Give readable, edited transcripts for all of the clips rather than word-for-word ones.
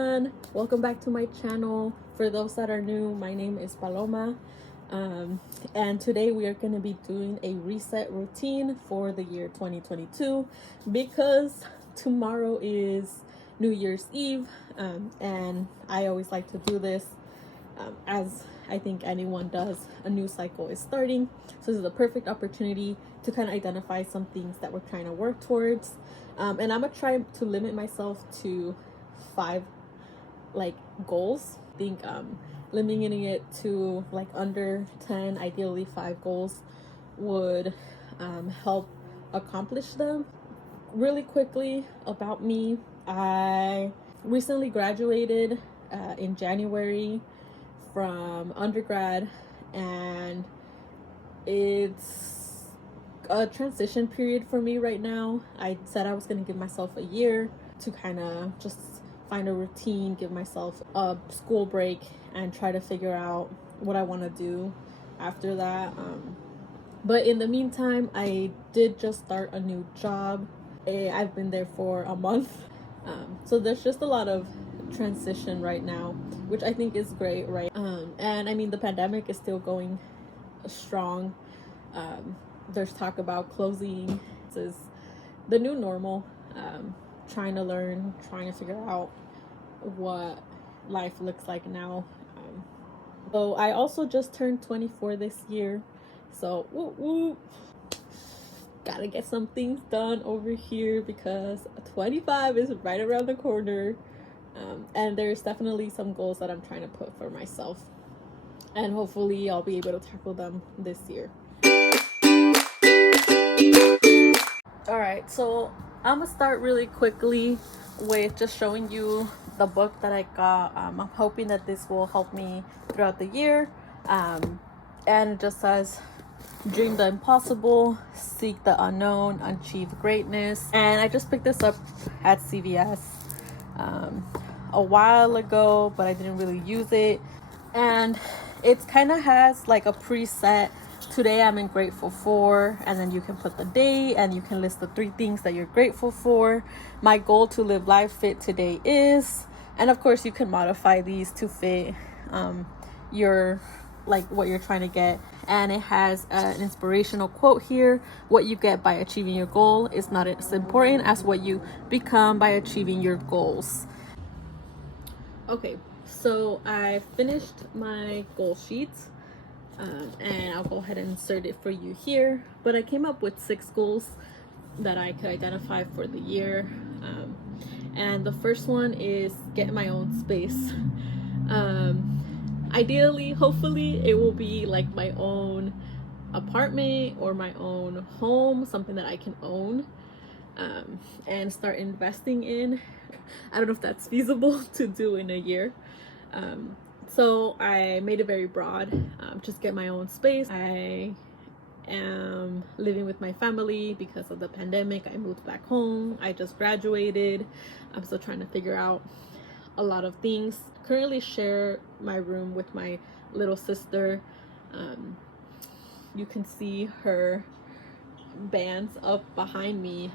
everyone, welcome back to my channel. For those that are new, my name is Paloma, and today we are going to be doing a reset routine for the year 2022 because tomorrow is New Year's Eve, and I always like to do this as I think anyone does. A new cycle is starting, so this is a perfect opportunity to kind of identify some things that we're trying to work towards, and I'm gonna try to limit myself to 5 goals. I think limiting it to under 10, ideally 5 goals, would help accomplish them. Really quickly about me, I recently graduated in January from undergrad, and it's a transition period for me right now. I said I was going to give myself a year to kind of just find a routine, give myself a school break, and try to figure out what I want to do after that. But in the meantime, I did just start a new job. I've been there for a month. So there's just a lot of transition right now, which I think is great, right? And I mean, the pandemic is still going strong. There's talk about closing. This is the new normal. Trying to learn, trying to figure out what life looks like now. So I also just turned 24 this year, so woo woo. Gotta get some things done over here because 25 is right around the corner. And there's definitely some goals that I'm trying to put for myself, and hopefully I'll be able to tackle them this year. Alright, so I'm gonna start really quickly with just showing you the book that I got. I'm hoping that this will help me throughout the year. And it just says, dream the impossible, seek the unknown, achieve greatness. And I just picked this up at CVS a while ago, but I didn't really use it. And it kind of has like a preset, today I'm grateful for, and then you can put the day and you can list the 3 things that you're grateful for. My goal to live life fit today is, and of course you can modify these to fit your what you're trying to get. And it has an inspirational quote here: what you get by achieving your goal is not as important as what you become by achieving your goals. Okay, so I finished my goal sheet, and I'll go ahead and insert it for you here. But I came up with 6 goals that I could identify for the year, and the first one is get my own space. Ideally, hopefully it will be like my own apartment or my own home, something that I can own, and start investing in. I don't know if that's feasible to do in a year. So I made it very broad. Just get my own space. I am living with my family because of the pandemic. I moved back home. I just graduated. I'm still trying to figure out a lot of things. Currently share my room with my little sister. You can see her bands up behind me,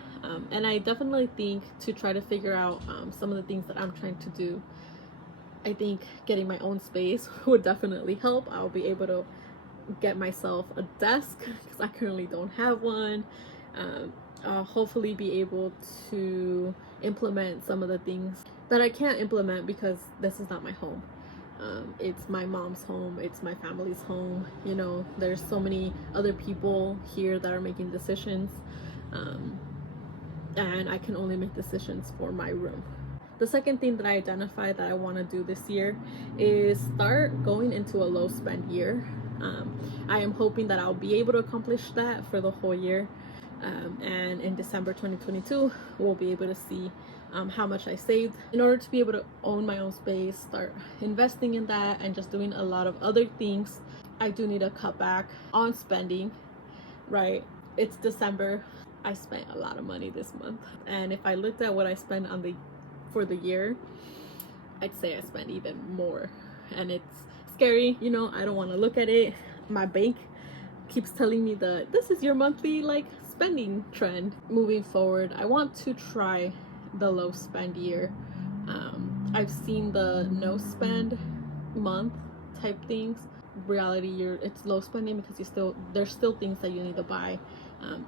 and I definitely think to try to figure out some of the things that I'm trying to do. I think getting my own space would definitely help. I'll be able to get myself a desk because I currently don't have one. I'll hopefully be able to implement some of the things that I can't implement because this is not my home. It's my mom's home, it's my family's home. You know, there's so many other people here that are making decisions, and I can only make decisions for my room. The second thing that I identified that I want to do this year is start going into a low spend year. I am hoping that I'll be able to accomplish that for the whole year, and in December 2022 we'll be able to see how much I saved. In order to be able to own my own space, start investing in that, and just doing a lot of other things, I do need to cut back on spending, right? It's December. I spent a lot of money this month, and if I looked at what I spent for the year, I'd say I spent even more, and it's scary. You know, I don't want to look at it. My bank keeps telling me that this is your monthly spending trend. Moving forward, I want to try the low spend year. I've seen the no spend month type things. Reality, it's low spending because there's still things that you need to buy,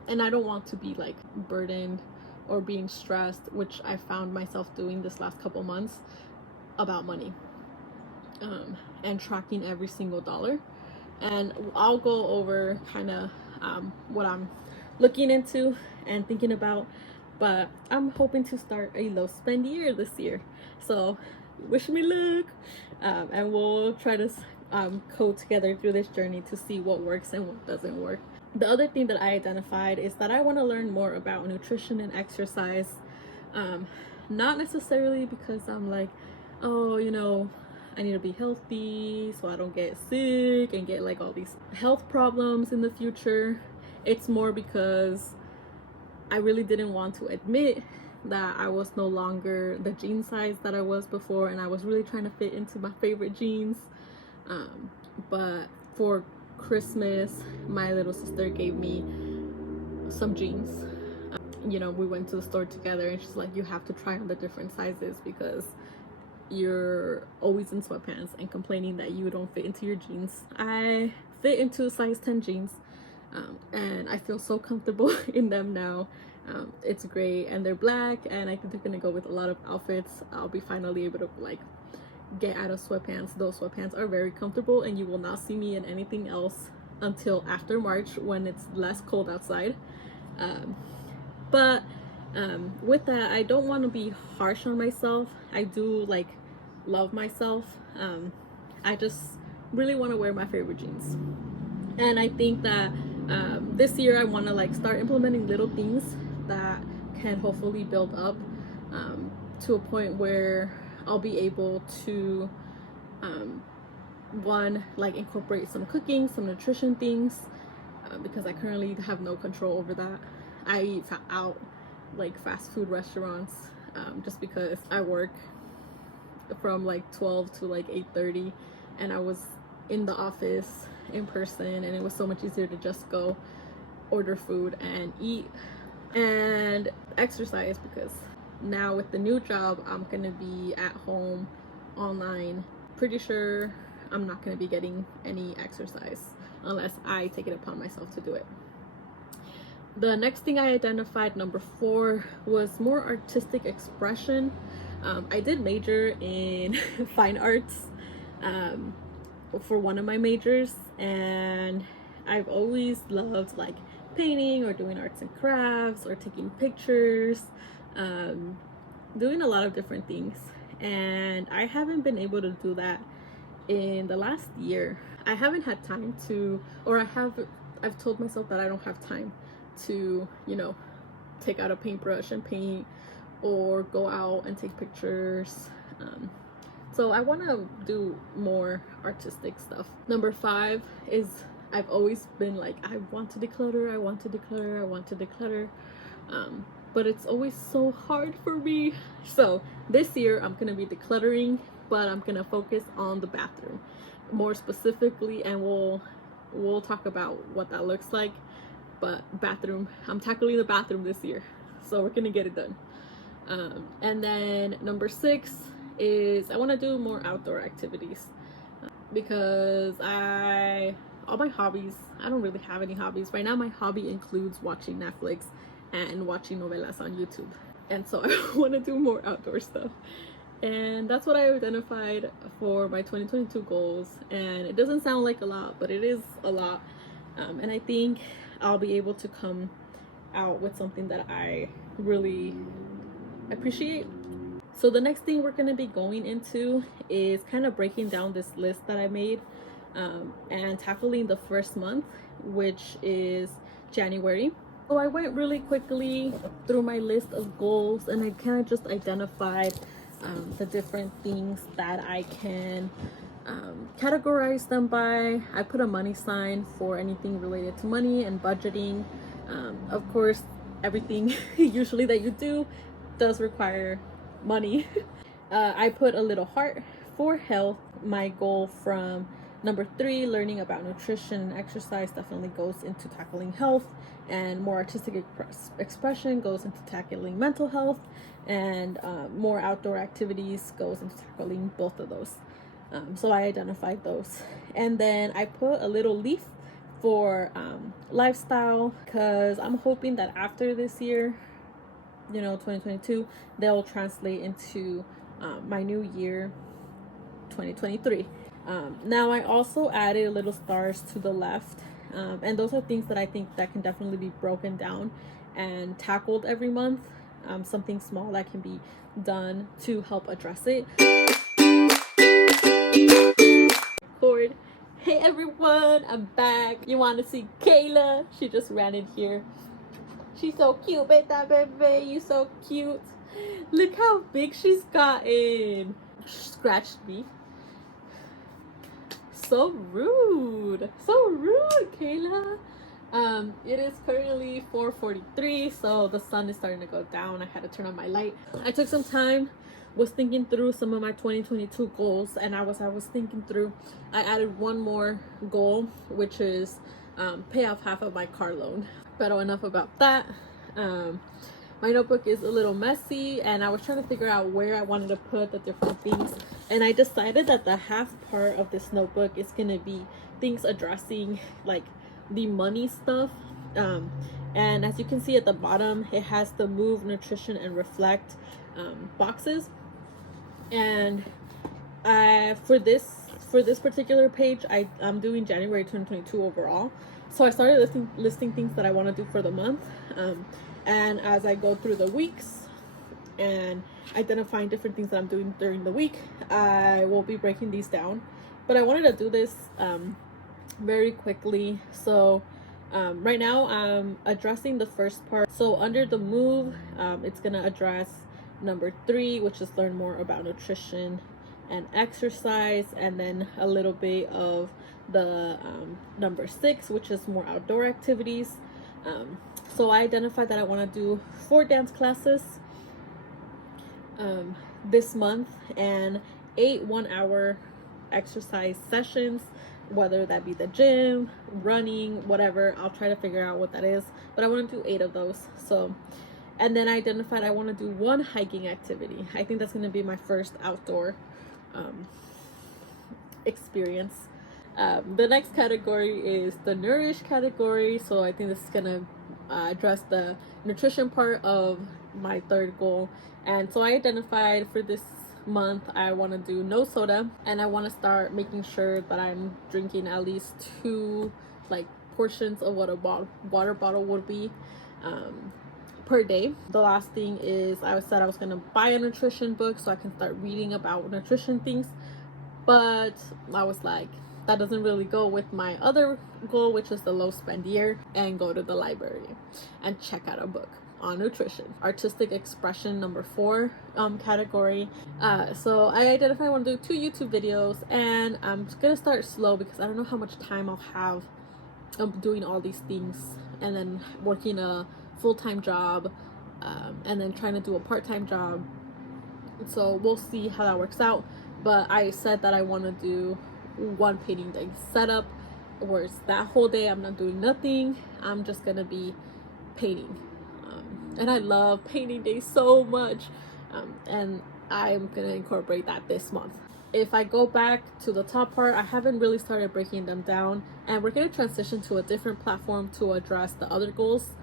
and I don't want to be like burdened or being stressed, which I found myself doing this last couple months about money, and tracking every single dollar. And I'll go over kind of what I'm looking into and thinking about, but I'm hoping to start a low spend year this year, so wish me luck, and we'll try to code together through this journey to see what works and what doesn't work. The other thing that I identified is that I want to learn more about nutrition and exercise, not necessarily because I'm like, oh, I need to be healthy so I don't get sick and get like all these health problems in the future. It's more because I really didn't want to admit that I was no longer the jean size that I was before, and I was really trying to fit into my favorite jeans. But for Christmas, my little sister gave me some jeans. We went to the store together, and she's like, you have to try on the different sizes because you're always in sweatpants and complaining that you don't fit into your jeans. I fit into size 10 jeans, and I feel so comfortable in them now. It's great, and they're black, and I think they're gonna go with a lot of outfits. I'll be finally able to like get out of sweatpants. Those sweatpants are very comfortable, and you will not see me in anything else until after March when it's less cold outside. But with that, I don't want to be harsh on myself. I do like love myself. I just really want to wear my favorite jeans, and I think that this year I want to like start implementing little things that can hopefully build up to a point where I'll be able to one, like incorporate some cooking, some nutrition things, because I currently have no control over that. I eat out like fast food restaurants, just because I work from like 12 to like 8:30, and I was in the office in person, and it was so much easier to just go order food and eat and exercise, because now with the new job I'm gonna be at home online. Pretty sure I'm not gonna be getting any exercise unless I take it upon myself to do it. The next thing I identified, number 4, was more artistic expression. I did major in fine arts for one of my majors, and I've always loved like painting or doing arts and crafts or taking pictures, doing a lot of different things, and I haven't been able to do that in the last year. I haven't had time to, or I've told myself that I don't have time to, take out a paintbrush and paint or go out and take pictures. So I want to do more artistic stuff. Number 5 is, I've always been like, I want to declutter, I want to declutter, I want to declutter, but it's always so hard for me. So this year I'm gonna be decluttering, but I'm gonna focus on the bathroom more specifically, and we'll talk about what that looks like. But bathroom, I'm tackling the bathroom this year, so we're gonna get it done. And then number 6 is, I want to do more outdoor activities, because all my hobbies, I don't really have any hobbies right now. My hobby includes watching Netflix and watching novelas on YouTube, and so I want to do more outdoor stuff. And that's what I identified for my 2022 goals, and it doesn't sound like a lot, but it is a lot. And I think I'll be able to come out with something that I really appreciate. So the next thing we're going to be going into is kind of breaking down this list that I made, and tackling the first month, which is January. So I went really quickly through my list of goals, and I kind of just identified the different things that I can categorize them by. I put a money sign for anything related to money and budgeting. Of course, everything usually that you do does require money. I put a little heart for health. My goal from Number 3, learning about nutrition and exercise definitely goes into tackling health, and more artistic expression goes into tackling mental health, and more outdoor activities goes into tackling both of those. So I identified those, and then I put a little leaf for lifestyle, because I'm hoping that after this year, 2022, they'll translate into my new year, 2023. Now I also added little stars to the left, and those are things that I think that can definitely be broken down and tackled every month. Something small that can be done to help address it. Record. Hey everyone, I'm back. You want to see Kayla? She just ran in here. She's so cute, beta baby. You so cute. Look how big she's gotten. She scratched me. So rude, Kayla. It is currently 4:43, so the sun is starting to go down. I had to turn on my light. I took some time, was thinking through some of my 2022 goals, and I was thinking through, I added one more goal, which is pay off half of my car loan. But enough about that. My notebook is a little messy, and I was trying to figure out where I wanted to put the different things, and I decided that the half part of this notebook is going to be things addressing like the money stuff. And as you can see at the bottom, it has the move, nutrition, and reflect boxes. And for this particular page, I'm doing January 2022 overall. So I started listing things that I want to do for the month. And as I go through the weeks and identifying different things that I'm doing during the week, I will be breaking these down. But I wanted to do this very quickly. So right now I'm addressing the first part. So under the move, it's going to address number 3, which is learn more about nutrition and exercise, and then a little bit of the number 6, which is more outdoor activities. So I identified that I want to do 4 dance classes this month, and 8 1-hour exercise sessions, whether that be the gym, running, whatever. I'll try to figure out what that is, but I want to do 8 of those. So, and then I identified I want to do 1 hiking activity. I think that's going to be my first outdoor experience. The next category is the nourish category. So I think this is gonna address the nutrition part of my 3rd goal. And so I identified for this month I want to do no soda, and I want to start making sure that I'm drinking at least 2 portions of what a water bottle would be per day. The last thing is I said I was going to buy a nutrition book so I can start reading about nutrition things, but I was like, that doesn't really go with my other goal, which is the low spend year, and go to the library and check out a book on nutrition. Artistic expression, number 4 category. So I identified I want to do 2 YouTube videos, and I'm gonna start slow because I don't know how much time I'll have doing all these things, and then working a full-time job, and then trying to do a part-time job. So we'll see how that works out. But I said that I want to do 1 painting day setup, where it's that whole day I'm not doing nothing. I'm just gonna be painting, and I love painting days so much, and I'm gonna incorporate that this month. If I go back to the top part, I haven't really started breaking them down, and we're gonna transition to a different platform to address the other goals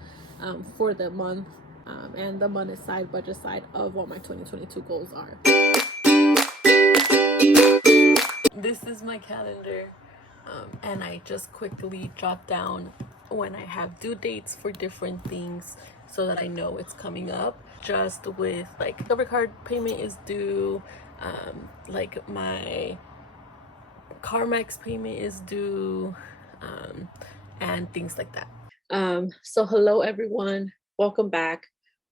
for the month, and the money side, budget side of what my 2022 goals are. This is my calendar, and I just quickly jot down when I have due dates for different things so that I know it's coming up. Just with debit card payment is due, my CarMax payment is due, and things like that. So hello everyone, welcome back.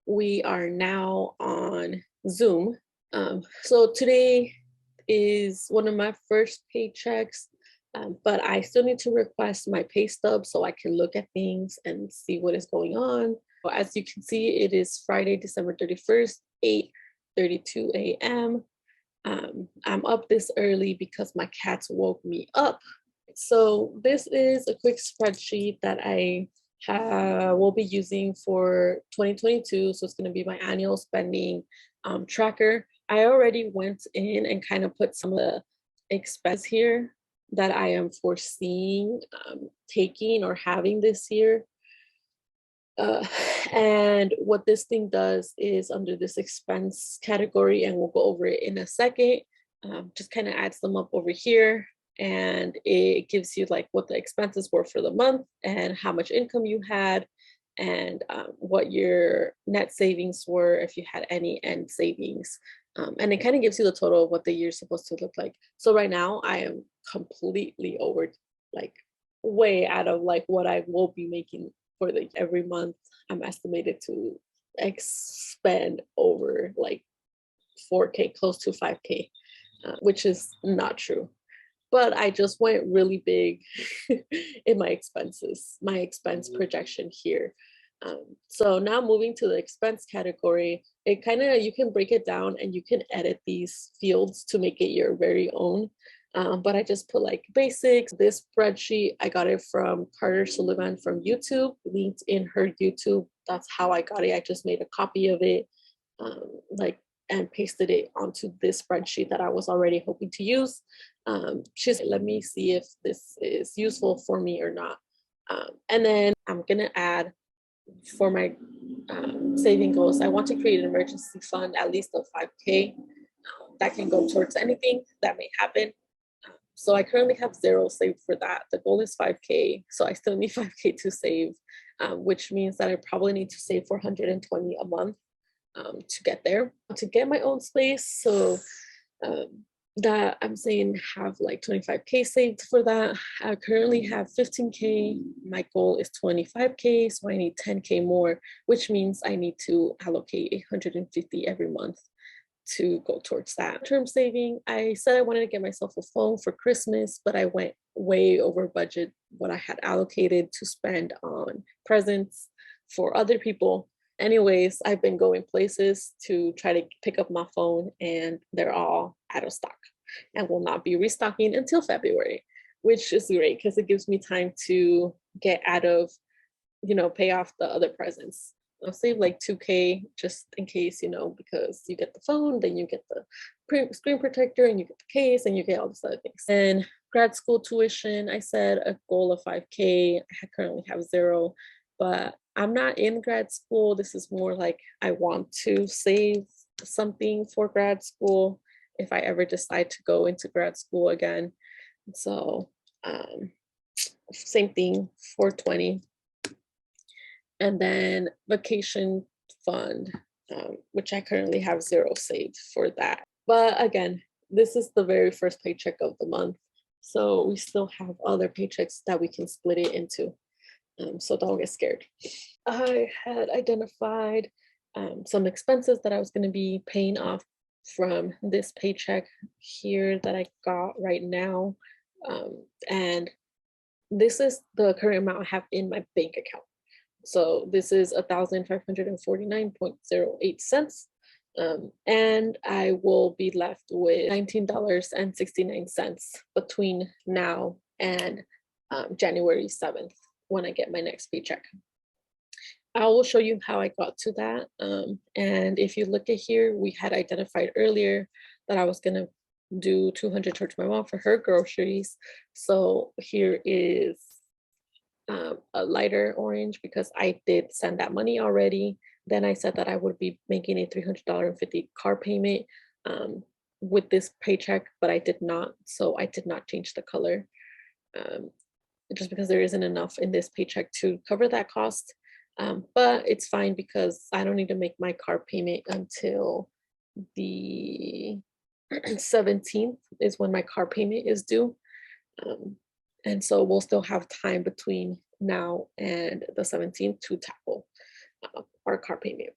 We are now on Zoom. So today is one of my first paychecks, but I still need to request my pay stub so I can look at things and see what is going on. As you can see, it is Friday, December 31st, 8:32 a.m. I'm up this early because my cats woke me up So this is a quick spreadsheet that I will be using for 2022. So it's going to be my annual spending tracker. I already went in and kind of put some of the expenses here that I am foreseeing taking or having this year. Uh, and what this thing does is under this expense category, and we'll go over it in a second, just kind of adds them up over here. And it gives you like what the expenses were for the month and how much income you had and what your net savings were, if you had any end savings. And it kind of gives you the total of what the year's supposed to look like. So right now I am completely over, like way out of like what I will be making for the every month. I'm estimated to expend over like 4K, close to 5K, which is not true. But I just went really big in my expenses, my expense projection here. So now moving to the expense category, it kind of, you can break it down and you can edit these fields to make it your very own. But I just put like basics. This spreadsheet, I got it from Carter Sullivan from YouTube, linked in her YouTube. That's how I got it. I just made a copy of it, and pasted it onto this spreadsheet that I was already hoping to use. She's let me see if this is useful for me or not. And then I'm gonna add for my saving goals. I want to create an emergency fund, at least of 5K, that can go towards anything that may happen. So I currently have 0 saved for that. The goal is 5K, so I still need 5K to save, which means that I probably need to save 420 a month to get there, to get my own space. So that I'm saying have like 25K saved for that. I currently have 15K. My goal is 25K, so I need 10K more, which means I need to allocate 150 every month to go towards that. Term saving, I said I wanted to get myself a phone for Christmas, but I went way over budget what I had allocated to spend on presents for other people. Anyways, I've been going places to try to pick up my phone and they're all out of stock and will not be restocking until February, which is great because it gives me time to get out of, pay off the other presents. I'll save like 2K just in case, because you get the phone, then you get the screen protector and you get the case and you get all these other things. And grad school tuition, I said a goal of 5K. I currently have 0, but I'm not in grad school. This is more like I want to save something for grad school if I ever decide to go into grad school again. So same thing, 420. And then vacation fund, which I currently have 0 saved for that. But again, this is the very first paycheck of the month. So we still have other paychecks that we can split it into. So don't get scared. I had identified some expenses that I was going to be paying off from this paycheck here that I got right now. And this is the current amount I have in my bank account. So this is 1,549.08 cents. And I will be left with $19.69 between now and January 7th when I get my next paycheck. I will show you how I got to that. And if you look at here, we had identified earlier that I was gonna do 200 towards my mom for her groceries. So here is a lighter orange because I did send that money already. Then I said that I would be making a $300.50 car payment with this paycheck, but I did not. So I did not change the color just because there isn't enough in this paycheck to cover that cost. But it's fine because I don't need to make my car payment until the 17th is when my car payment is due. And so we'll still have time between now and the 17th to tackle our car payment.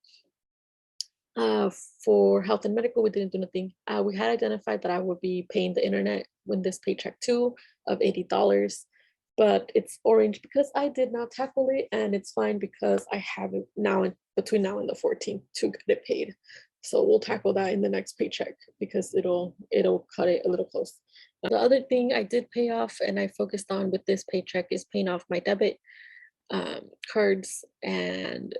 For health and medical, we didn't do nothing. We had identified that I would be paying the internet with this paycheck too of $80, but it's orange because I did not tackle it, and it's fine because I have it now between now and the 14th to get it paid. So we'll tackle that in the next paycheck because it'll cut it a little close. The other thing I did pay off and I focused on with this paycheck is paying off my debit cards, and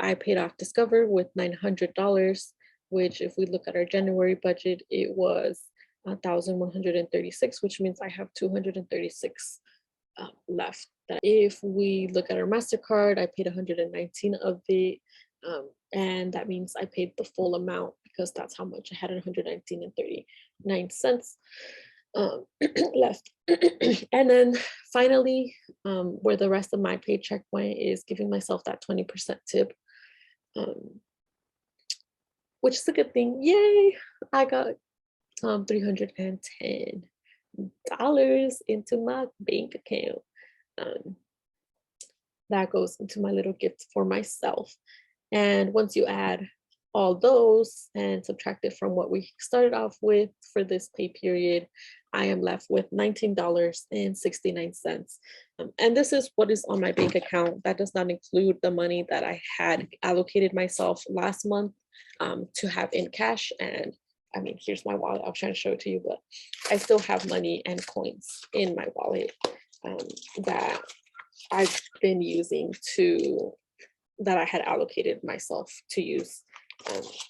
I paid off Discover with $900, which if we look at our January budget, it was 1,136, which means I have 236 left. If we look at our MasterCard, I paid 119 of it, and that means I paid the full amount because that's how much I had, 119 and 39 cents left. And then finally, where the rest of my paycheck went is giving myself that 20% tip, which is a good thing. Yay! I got $310 into my bank account. That goes into my little gift for myself. And once you add all those and subtract it from what we started off with for this pay period, I am left with $19.69. And this is what is on my bank account. That does not include the money that I had allocated myself last month to have in cash. And I mean, here's my wallet. I'll try to show it to you, but I still have money and coins in my wallet that I've been using that I had allocated myself to use,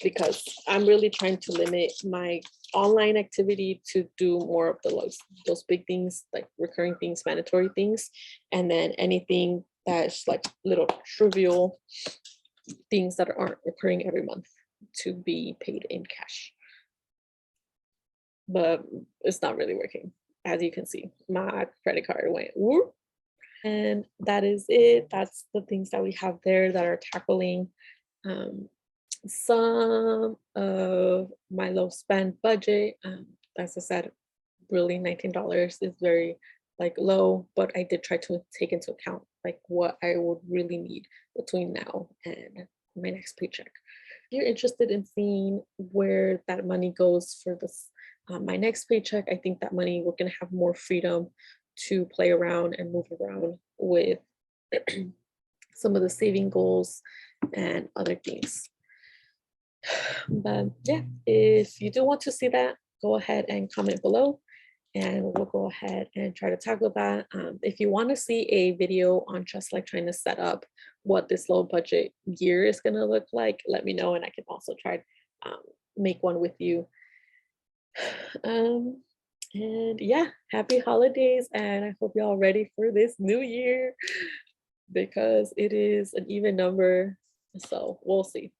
because I'm really trying to limit my online activity to do more of those big things, like recurring things, mandatory things, and then anything that's like little trivial things that aren't recurring every month to be paid in cash. But it's not really working. As you can see, my credit card went whoop. And that is it. That's the things that we have there that are tackling some of my low spend budget. As I said, really $19 is very like low, but I did try to take into account like what I would really need between now and my next paycheck. If you're interested in seeing where that money goes for this my next paycheck, I think that money we're gonna have more freedom to play around and move around with some of the saving goals and other things. But yeah, if you do want to see that, go ahead and comment below and we'll go ahead and try to tackle that. If you want to see a video on just like trying to set up what this low budget year is going to look like, let me know and I can also try make one with you. And yeah, happy holidays, and I hope y'all ready for this new year because it is an even number, so we'll see.